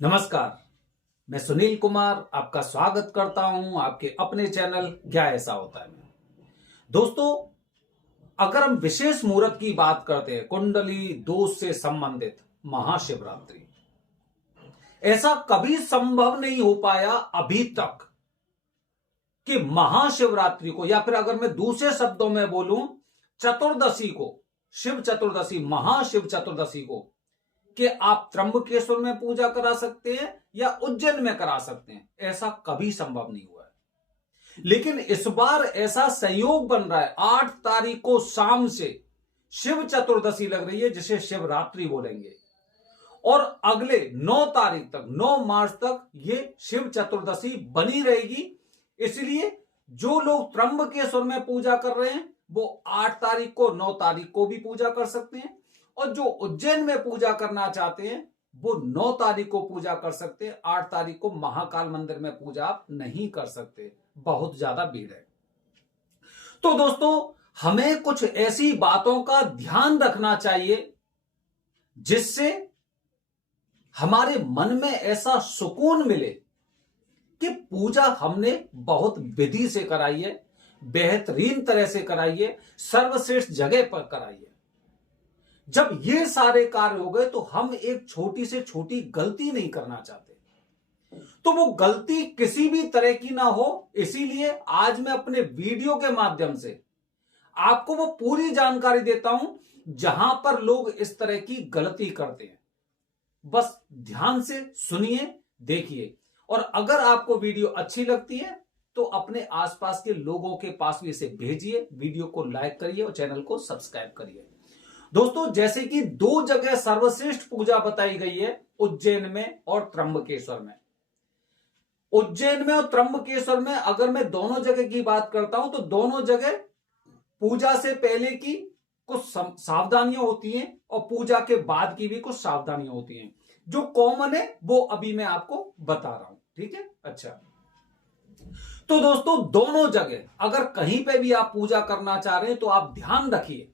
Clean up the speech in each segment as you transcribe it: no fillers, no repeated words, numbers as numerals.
नमस्कार। मैं सुनील कुमार आपका स्वागत करता हूं आपके अपने चैनल क्या ऐसा होता है में। दोस्तों, अगर हम विशेष मुहूर्त की बात करते हैं, कुंडली दोष से संबंधित महाशिवरात्रि, ऐसा कभी संभव नहीं हो पाया अभी तक कि महाशिवरात्रि को, या फिर अगर मैं दूसरे शब्दों में बोलूं, चतुर्दशी को, शिव चतुर्दशी, महाशिव चतुर्दशी को, कि आप त्र्यंबकेश्वर में पूजा करा सकते हैं या उज्जैन में करा सकते हैं, ऐसा कभी संभव नहीं हुआ है। लेकिन इस बार ऐसा संयोग बन रहा है, 8 तारीख को शाम से शिव चतुर्दशी लग रही है, जिसे शिवरात्रि बोलेंगे, और अगले 9 तारीख तक, 9 मार्च तक ये शिव चतुर्दशी बनी रहेगी। इसलिए जो लोग त्र्यंबकेश्वर में पूजा कर रहे हैं वो 8 तारीख को, 9 तारीख को भी पूजा कर सकते हैं, और जो उज्जैन में पूजा करना चाहते हैं वो 9 तारीख को पूजा कर सकते हैं। 8 तारीख को महाकाल मंदिर में पूजा आप नहीं कर सकते, बहुत ज्यादा भीड़ है। तो दोस्तों, हमें कुछ ऐसी बातों का ध्यान रखना चाहिए जिससे हमारे मन में ऐसा सुकून मिले कि पूजा हमने बहुत विधि से कराई है, बेहतरीन तरह से कराई है, सर्वश्रेष्ठ जगह पर कराई है। जब ये सारे कार्य हो गए तो हम एक छोटी से छोटी गलती नहीं करना चाहते, तो वो गलती किसी भी तरह की ना हो। इसीलिए आज मैं अपने वीडियो के माध्यम से आपको वो पूरी जानकारी देता हूं जहां पर लोग इस तरह की गलती करते हैं। बस ध्यान से सुनिए, देखिए, और अगर आपको वीडियो अच्छी लगती है तो अपने आसपास के लोगों के पास भी इसे भेजिए, वीडियो को लाइक करिए और चैनल को सब्सक्राइब करिए। दोस्तों, जैसे कि 2 जगह सर्वश्रेष्ठ पूजा बताई गई है, उज्जैन में और त्र्यंबकेश्वर में। उज्जैन में और त्र्यंबकेश्वर में अगर मैं दोनों जगह की बात करता हूं तो दोनों जगह पूजा से पहले की कुछ सावधानियां होती हैं और पूजा के बाद की भी कुछ सावधानियां होती हैं। जो कॉमन है वो अभी मैं आपको बता रहा हूं, ठीक है। अच्छा, तो दोस्तों, दोनों जगह अगर कहीं पे भी आप पूजा करना चाह रहे हैं तो आप ध्यान रखिए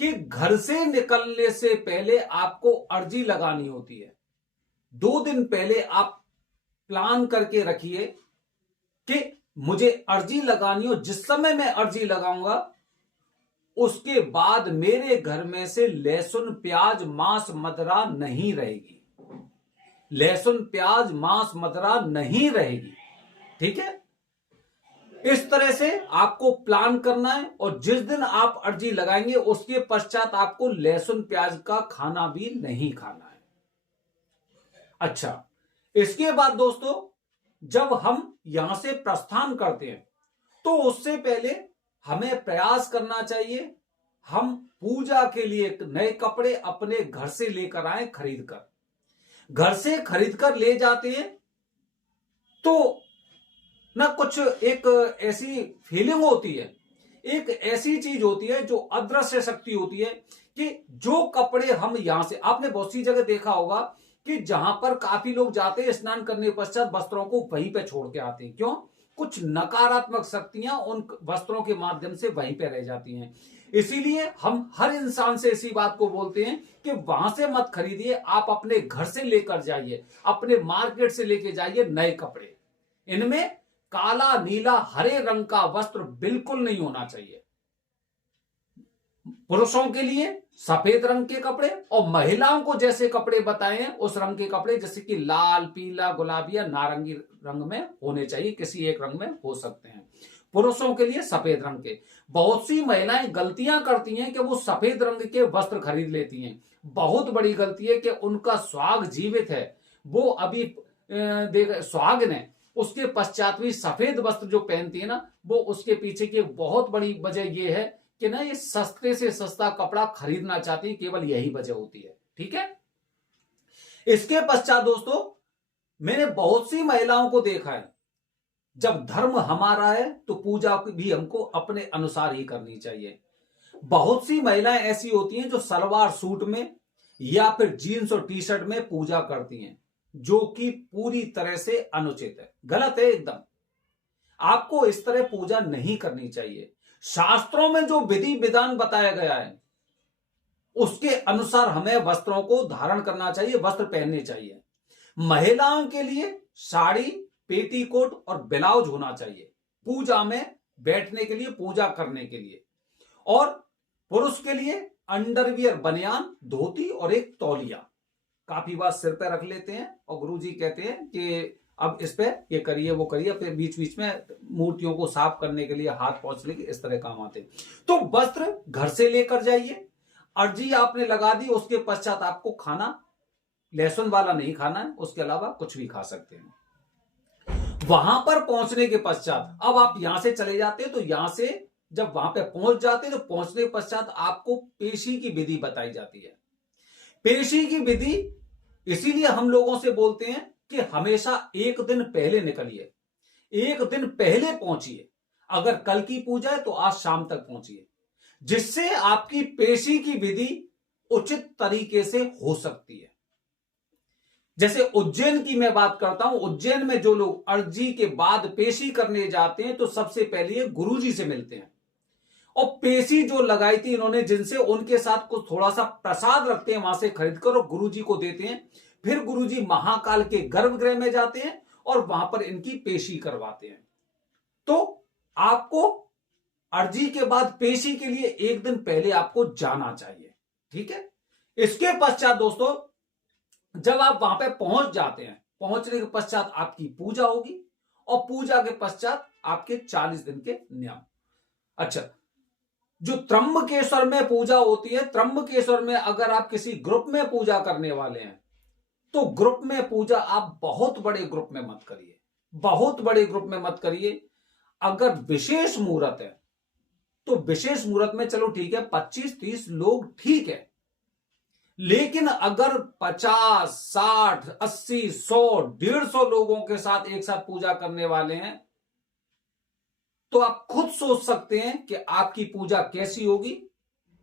कि घर से निकलने से पहले आपको अर्जी लगानी होती है। 2 दिन पहले आप प्लान करके रखिए कि मुझे अर्जी लगानी हो। जिस समय मैं अर्जी लगाऊंगा उसके बाद मेरे घर में से लहसुन, प्याज, मांस, मदिरा नहीं रहेगी। लहसुन, प्याज, मांस, मदिरा नहीं रहेगी, ठीक है। इस तरह से आपको प्लान करना है, और जिस दिन आप अर्जी लगाएंगे उसके पश्चात आपको लहसुन प्याज का खाना भी नहीं खाना है। अच्छा, इसके बाद दोस्तों, जब हम यहां से प्रस्थान करते हैं तो उससे पहले हमें प्रयास करना चाहिए हम पूजा के लिए नए कपड़े अपने घर से लेकर आए, खरीदकर। घर से खरीदकर ले जाते हैं तो ना कुछ एक ऐसी फीलिंग होती है, एक ऐसी चीज होती है जो अदृश्य शक्ति होती है कि जो कपड़े हम यहां से, आपने बहुत सी जगह देखा होगा कि जहां पर काफी लोग जाते हैं, स्नान करने के पश्चात वस्त्रों को वहीं पे छोड़ के आते हैं। क्यों? कुछ नकारात्मक शक्तियां उन वस्त्रों के माध्यम से वहीं पे रह जाती हैं। इसीलिए हम हर इंसान से इसी बात को बोलते हैं कि वहां से मत खरीदिए, आप अपने घर से लेकर जाइए, अपने मार्केट से लेके जाइए नए कपड़े। इनमें काला, नीला, हरे रंग का वस्त्र बिल्कुल नहीं होना चाहिए। पुरुषों के लिए सफेद रंग के कपड़े, और महिलाओं को जैसे कपड़े बताए हैं उस रंग के कपड़े, जैसे कि लाल, पीला, गुलाबी या नारंगी रंग में होने चाहिए, किसी एक रंग में हो सकते हैं। पुरुषों के लिए सफेद रंग के। बहुत सी महिलाएं गलतियां करती हैं कि वो सफेद रंग के वस्त्र खरीद लेती हैं। बहुत बड़ी गलती है कि उनका सुहाग जीवित है, वो अभी सुहागिन है, उसके पश्चात भी सफेद वस्त्र जो पहनती है ना, वो उसके पीछे की बहुत बड़ी वजह ये है कि ना ये सस्ते से सस्ता कपड़ा खरीदना चाहती है, केवल यही वजह होती है, ठीक है। इसके पश्चात दोस्तों, मैंने बहुत सी महिलाओं को देखा है, जब धर्म हमारा है तो पूजा भी हमको अपने अनुसार ही करनी चाहिए। बहुत सी महिलाएं ऐसी होती हैं जो सलवार सूट में या फिर जीन्स और टी शर्ट में पूजा करती हैं, जो कि पूरी तरह से अनुचित है, गलत है एकदम। आपको इस तरह पूजा नहीं करनी चाहिए। शास्त्रों में जो विधि विधान बताया गया है उसके अनुसार हमें वस्त्रों को धारण करना चाहिए, वस्त्र पहनने चाहिए। महिलाओं के लिए साड़ी, पेटीकोट और ब्लाउज होना चाहिए पूजा में बैठने के लिए, पूजा करने के लिए। और पुरुष के लिए अंडरवियर, बनियान, धोती और एक तौलिया काफी बार सिर पे रख लेते हैं और गुरुजी कहते हैं कि अब इस पे ये करिए वो करिए, फिर बीच बीच में मूर्तियों को साफ करने के लिए, हाथ पोंछने के इस तरह काम आते हैं। तो वस्त्र घर से लेकर जाइए, अर्जी आपने लगा दी, उसके पश्चात आपको खाना लहसुन वाला नहीं खाना है, उसके अलावा कुछ भी खा सकते हैं। वहां पर पहुंचने के पश्चात अब आप यहां से चले जाते हैं, तो यहां से जब वहां पे पहुंच जाते हैं तो पहुंचने के पश्चात आपको पेशी की विधि बताई जाती है। पेशी की विधि इसीलिए हम लोगों से बोलते हैं कि हमेशा एक दिन पहले निकलिए, एक दिन पहले पहुंचिए। अगर कल की पूजा है तो आज शाम तक पहुंचिए, जिससे आपकी पेशी की विधि उचित तरीके से हो सकती है। जैसे उज्जैन की मैं बात करता हूं, उज्जैन में जो लोग अर्जी के बाद पेशी करने जाते हैं तो सबसे पहले गुरुजी से मिलते हैं, और पेशी जो लगाई थी इन्होंने जिनसे, उनके साथ कुछ थोड़ा सा प्रसाद रखते हैं, वहां से खरीदकर और गुरुजी को देते हैं। फिर गुरुजी महाकाल के गर्भगृह में जाते हैं और वहां पर इनकी पेशी करवाते हैं। तो आपको अर्जी के बाद पेशी के लिए एक दिन पहले आपको जाना चाहिए, ठीक है। इसके पश्चात दोस्तों जब आप वहां पे पहुंच जाते हैं, पहुंचने के पश्चात आपकी पूजा होगी और पूजा के पश्चात आपके 40 दिन के नियम। अच्छा, जो त्र्यंबकेश्वर में पूजा होती है, त्र्यंबकेश्वर में अगर आप किसी ग्रुप में पूजा करने वाले हैं तो ग्रुप में पूजा आप बहुत बड़े ग्रुप में मत करिए, बहुत बड़े ग्रुप में मत करिए। अगर विशेष मुहूर्त है तो विशेष मुहूर्त में चलो ठीक है 25-30 लोग ठीक है, लेकिन अगर 50, 60, 80, 100, 150 लोगों के साथ एक साथ पूजा करने वाले हैं तो आप खुद सोच सकते हैं कि आपकी पूजा कैसी होगी।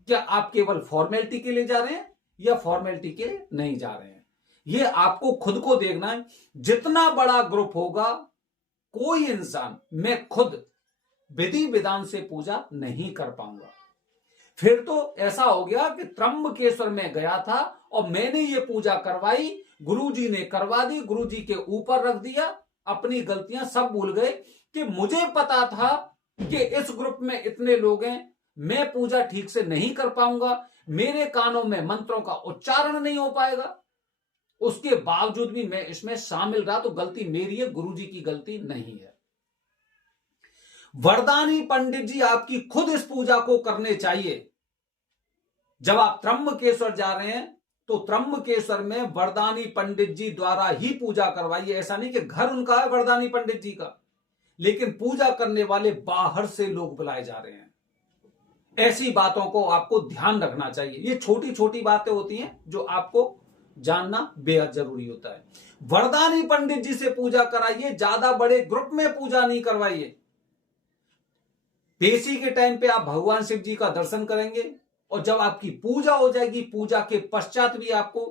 क्या आप केवल फॉर्मेलिटी के लिए जा रहे हैं या फॉर्मेलिटी के लिए नहीं जा रहे हैं, यह आपको खुद को देखना है। जितना बड़ा ग्रुप होगा, कोई इंसान, मैं खुद विधि विधान से पूजा नहीं कर पाऊंगा। फिर तो ऐसा हो गया कि त्र्यंबकेश्वर में गया था और मैंने ये पूजा करवाई, गुरुजी ने करवा दी, गुरुजी के ऊपर रख दिया, अपनी गलतियां सब भूल गए कि मुझे पता था कि इस ग्रुप में इतने लोग हैं, मैं पूजा ठीक से नहीं कर पाऊंगा, मेरे कानों में मंत्रों का उच्चारण नहीं हो पाएगा, उसके बावजूद भी मैं इसमें शामिल रहा, तो गलती मेरी है, गुरुजी की गलती नहीं है। वरदानी पंडित जी आपकी खुद इस पूजा को करने चाहिए। जब आप त्र्यंबकेश्वर जा रहे हैं तो त्र्यंबकेश्वर में वरदानी पंडित जी द्वारा ही पूजा करवाइए। ऐसा नहीं कि घर उनका है वरदानी पंडित जी का, लेकिन पूजा करने वाले बाहर से लोग बुलाए जा रहे हैं। ऐसी बातों को आपको ध्यान रखना चाहिए। ये छोटी छोटी बातें होती हैं जो आपको जानना बेहद जरूरी होता है। वरदानी पंडित जी से पूजा कराइए, ज्यादा बड़े ग्रुप में पूजा नहीं करवाइए। पेशी के टाइम पे आप भगवान शिव जी का दर्शन करेंगे और जब आपकी पूजा हो जाएगी, पूजा के पश्चात भी आपको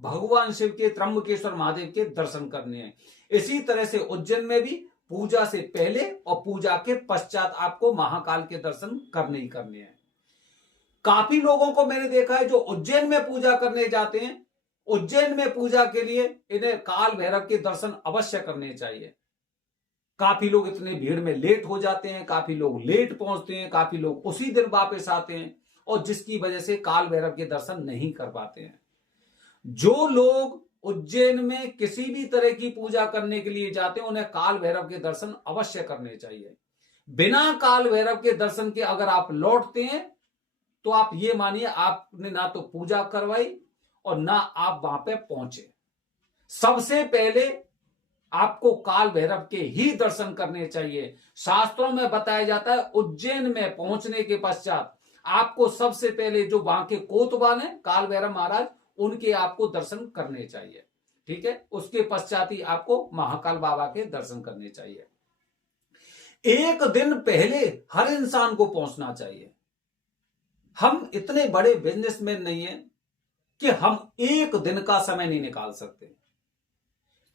भगवान शिव के, त्र्यंबकेश्वर महादेव के दर्शन करने हैं। इसी तरह से उज्जैन में भी पूजा से पहले और पूजा के पश्चात आपको महाकाल के दर्शन करने ही करने हैं। काफी लोगों को मैंने देखा है जो उज्जैन में पूजा करने जाते हैं, उज्जैन में पूजा के लिए इन्हें काल भैरव के दर्शन अवश्य करने चाहिए। काफी लोग इतने भीड़ में लेट हो जाते हैं, काफी लोग लेट पहुंचते हैं, काफी लोग उसी दिन वापस आते हैं और जिसकी वजह से काल भैरव के दर्शन नहीं कर पाते हैं। जो लोग उज्जैन में किसी भी तरह की पूजा करने के लिए जाते हैं उन्हें काल भैरव के दर्शन अवश्य करने चाहिए। बिना काल भैरव के दर्शन के अगर आप लौटते हैं तो आप ये मानिए आपने ना तो पूजा करवाई और ना आप वहां पे पहुंचे। सबसे पहले आपको काल भैरव के ही दर्शन करने चाहिए। शास्त्रों में बताया जाता है उज्जैन में पहुंचने के पश्चात आपको सबसे पहले जो वहां के कोतवाल हैं काल भैरव महाराज, उनके आपको दर्शन करने चाहिए, ठीक है। उसके पश्चात ही आपको महाकाल बाबा के दर्शन करने चाहिए। एक दिन पहले हर इंसान को पहुंचना चाहिए। हम इतने बड़े बिजनेसमैन नहीं है कि हम एक दिन का समय नहीं निकाल सकते।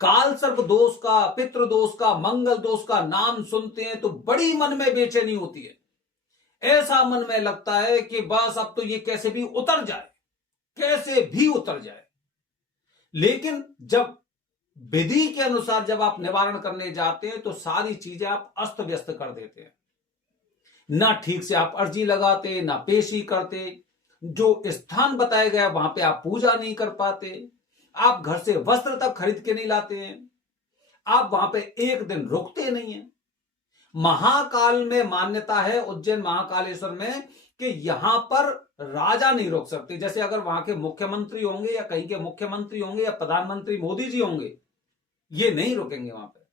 काल सर्प दोष का, पितृ दोष का, मंगल दोष का नाम सुनते हैं तो बड़ी मन में बेचैनी होती है। ऐसा मन में लगता है कि बस अब तो ये कैसे भी उतर जाए, कैसे भी उतर जाए। लेकिन जब विधि के अनुसार जब आप निवारण करने जाते हैं तो सारी चीजें आप अस्त व्यस्त कर देते हैं। ना ठीक से आप अर्जी लगाते, ना पेशी करते, जो स्थान बताया गया वहां पे आप पूजा नहीं कर पाते, आप घर से वस्त्र तक खरीद के नहीं लाते हैं, आप वहां पे एक दिन रुकते नहीं है। महाकाल में मान्यता है, उज्जैन महाकालेश्वर में, कि यहां पर राजा नहीं रोक सकते। जैसे अगर वहां के मुख्यमंत्री होंगे या कहीं के मुख्यमंत्री होंगे या प्रधानमंत्री मोदी जी होंगे, ये नहीं रुकेंगे वहां पे।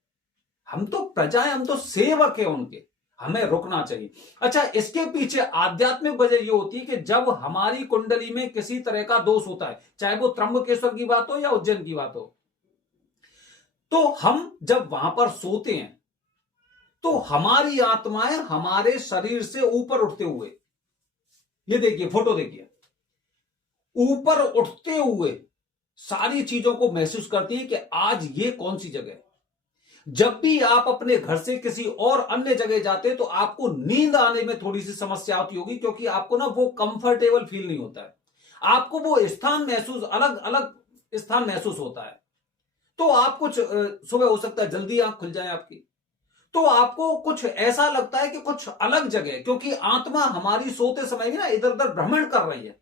हम तो प्रजा है, हम तो सेवक है उनके, हमें रुकना चाहिए। अच्छा, इसके पीछे आध्यात्मिक वजह ये होती है कि जब हमारी कुंडली में किसी तरह का दोष होता है, चाहे वो त्र्यंबकेश्वर की बात हो या उज्जैन की बात हो, तो हम जब वहां पर सोते हैं तो हमारी आत्माएं हमारे शरीर से ऊपर उठते हुए, ये देखिए फोटो देखिए, ऊपर उठते हुए सारी चीजों को महसूस करती है कि आज ये कौन सी जगह है। जब भी आप अपने घर से किसी और अन्य जगह जाते हैं तो आपको नींद आने में थोड़ी सी समस्या आती होगी, क्योंकि आपको ना वो कंफर्टेबल फील नहीं होता है, आपको वो स्थान महसूस, अलग अलग स्थान महसूस होता है। तो आप कुछ सुबह हो सकता है जल्दी आंख खुल जाए आपकी, तो आपको कुछ ऐसा लगता है कि कुछ अलग जगह, क्योंकि आत्मा हमारी सोते समय भी ना इधर उधर भ्रमण कर रही है।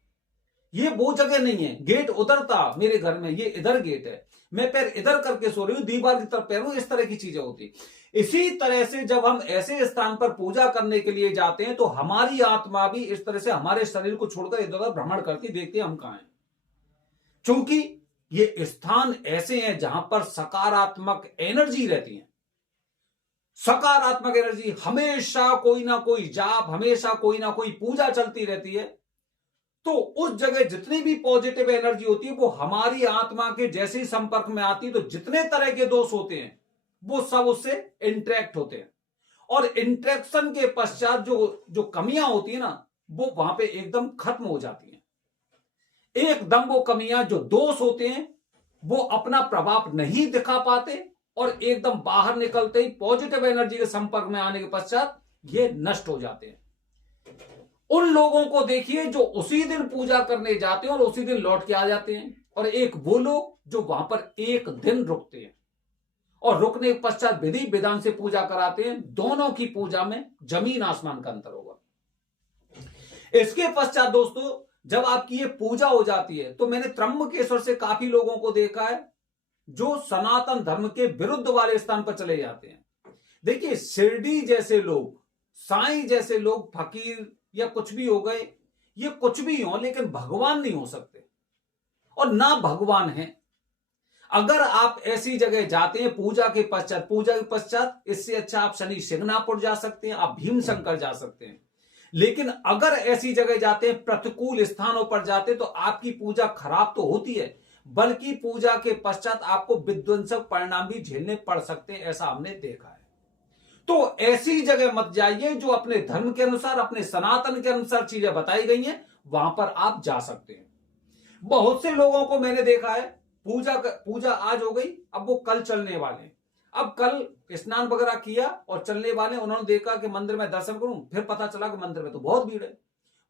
ये वो जगह नहीं है, गेट उधर था मेरे घर में, ये इधर गेट है, मैं पैर इधर करके सो रही हूं, दीवार की तरफ पैर हूं, इस तरह की चीजें होती। इसी तरह से जब हम ऐसे स्थान पर पूजा करने के लिए जाते हैं तो हमारी आत्मा भी इस तरह से हमारे शरीर को छोड़कर इधर उधर भ्रमण करती, देखते हम कहां हैं। क्योंकि ये स्थान ऐसे हैं जहां पर सकारात्मक एनर्जी रहती है। सकारात्मक एनर्जी, हमेशा कोई ना कोई जाप, हमेशा कोई ना कोई पूजा चलती रहती है। तो उस जगह जितनी भी पॉजिटिव एनर्जी होती है वो हमारी आत्मा के जैसे ही संपर्क में आती है तो जितने तरह के दोष होते हैं वो सब उससे इंटरेक्ट होते हैं, और इंटरेक्शन के पश्चात जो जो कमियां होती है ना वो वहां पे एकदम खत्म हो जाती हैं। एकदम वो कमियां, जो दोष होते हैं, वो अपना प्रभाव नहीं दिखा पाते, और एकदम बाहर निकलते ही पॉजिटिव एनर्जी के संपर्क में आने के पश्चात ये नष्ट हो जाते हैं। उन लोगों को देखिए जो उसी दिन पूजा करने जाते हैं और उसी दिन लौट के आ जाते हैं, और एक वो लोग जो वहां पर एक दिन रुकते हैं और रुकने के पश्चात विधि विधान से पूजा कराते हैं। दोनों की पूजा में जमीन आसमान का अंतर होगा। इसके पश्चात दोस्तों जब आपकी ये पूजा हो जाती है तो मैंने त्र्यंबकेश्वर से काफी लोगों को देखा है जो सनातन धर्म के विरुद्ध वाले स्थान पर चले जाते हैं। देखिए, शिरडी जैसे लोग, साईं जैसे लोग, फकीर या कुछ भी हो गए, ये कुछ भी हो, लेकिन भगवान नहीं हो सकते, और ना भगवान है। अगर आप ऐसी जगह जाते हैं पूजा के पश्चात, इससे अच्छा आप शनि शिंगणापुर जा सकते हैं, आप भीमशंकर जा सकते हैं। लेकिन अगर ऐसी जगह जाते हैं, प्रतिकूल स्थानों पर जाते हैं, तो आपकी पूजा खराब तो होती है, बल्कि पूजा के पश्चात आपको विध्वंसक परिणाम भी झेलने पड़ सकते हैं, ऐसा हमने देखा है। तो ऐसी जगह मत जाइए जो अपने धर्म के अनुसार, अपने सनातन के अनुसार चीजें बताई गई हैं, वहां पर आप जा सकते हैं। बहुत से लोगों को मैंने देखा है, पूजा आज हो गई, अब वो कल चलने वाले हैं। अब कल स्नान वगैरह किया और चलने वाले, उन्होंने देखा कि मंदिर में दर्शन करूं, फिर पता चला कि मंदिर में तो बहुत भीड़ है,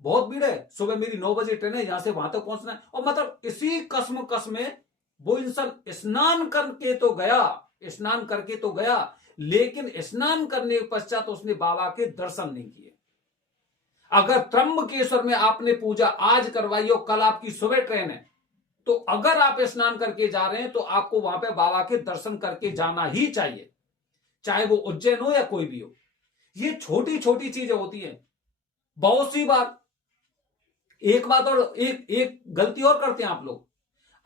बहुत भीड़ है, सुबह मेरी 9 बजे ट्रेन है, यहां से वहां तक पहुंचना है। और मतलब इसी कसम में वो इंसान स्नान करके तो गया, लेकिन स्नान करने के पश्चात उसने बाबा के दर्शन नहीं किए। अगर त्र्यंबकेश्वर में आपने पूजा आज करवाई और कल आपकी सुबह ट्रेन है, तो अगर आप स्नान करके जा रहे हैं तो आपको वहां पे बाबा के दर्शन करके जाना ही चाहिए, चाहे वो उज्जैन हो या कोई भी हो। ये छोटी छोटी चीजें होती हैं। बहुत सी बात, एक बात और एक गलती और करते हैं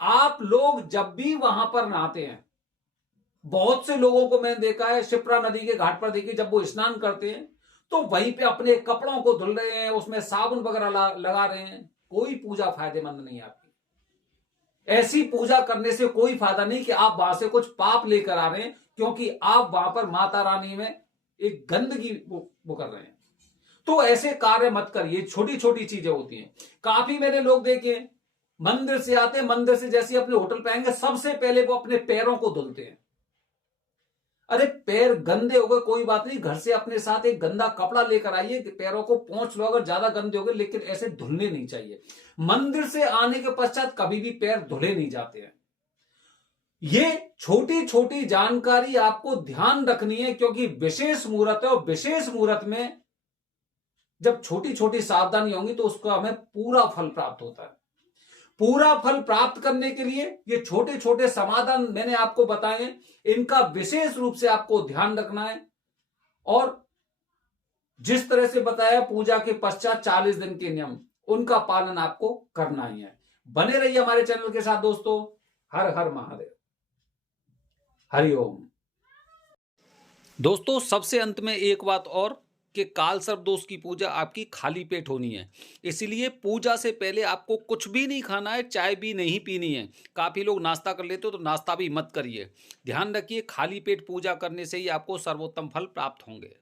आप लोग जब भी वहां पर नहाते हैं, बहुत से लोगों को मैंने देखा है शिप्रा नदी के घाट पर, देखिए जब वो स्नान करते हैं तो वहीं पे अपने कपड़ों को धुल रहे हैं, उसमें साबुन वगैरह लगा रहे हैं। कोई पूजा फायदेमंद नहीं है आपकी। ऐसी पूजा करने से कोई फायदा नहीं कि आप वहां से कुछ पाप लेकर आ रहे हैं, क्योंकि आप वहां पर माता रानी में एक गंदगी वो कर रहे हैं। तो ऐसे कार्य मत करिए, छोटी छोटी चीजें होती हैं। काफी मैंने लोग देखे, मंदिर से आते हैं, मंदिर से जैसे अपने होटल पे आएंगे सबसे पहले वो अपने पैरों को धुलते हैं। अरे पैर गंदे हो गए कोई बात नहीं, घर से अपने साथ एक गंदा कपड़ा लेकर आइए, पैरों को पोंछ लो अगर ज्यादा गंदे हो गए, लेकिन ऐसे धुलने नहीं चाहिए। मंदिर से आने के पश्चात कभी भी पैर धुले नहीं जाते हैं। ये छोटी छोटी जानकारी आपको ध्यान रखनी है, क्योंकि विशेष मुहूर्त है और विशेष मुहूर्त में जब छोटी छोटी सावधानी होंगी तो उसका हमें पूरा फल प्राप्त होता है। पूरा फल प्राप्त करने के लिए ये छोटे छोटे समाधान मैंने आपको बताए हैं, इनका विशेष रूप से आपको ध्यान रखना है। और जिस तरह से बताया पूजा के पश्चात 40 दिन के नियम, उनका पालन आपको करना ही है। बने रहिए हमारे चैनल के साथ दोस्तों। हर हर महादेव, हरिओम। दोस्तों सबसे अंत में एक बात और, कि काल सर्प दोष की पूजा आपकी खाली पेट होनी है, इसलिए पूजा से पहले आपको कुछ भी नहीं खाना है, चाय भी नहीं पीनी है। काफ़ी लोग नाश्ता कर लेते हो तो नाश्ता भी मत करिए। ध्यान रखिए, खाली पेट पूजा करने से ही आपको सर्वोत्तम फल प्राप्त होंगे।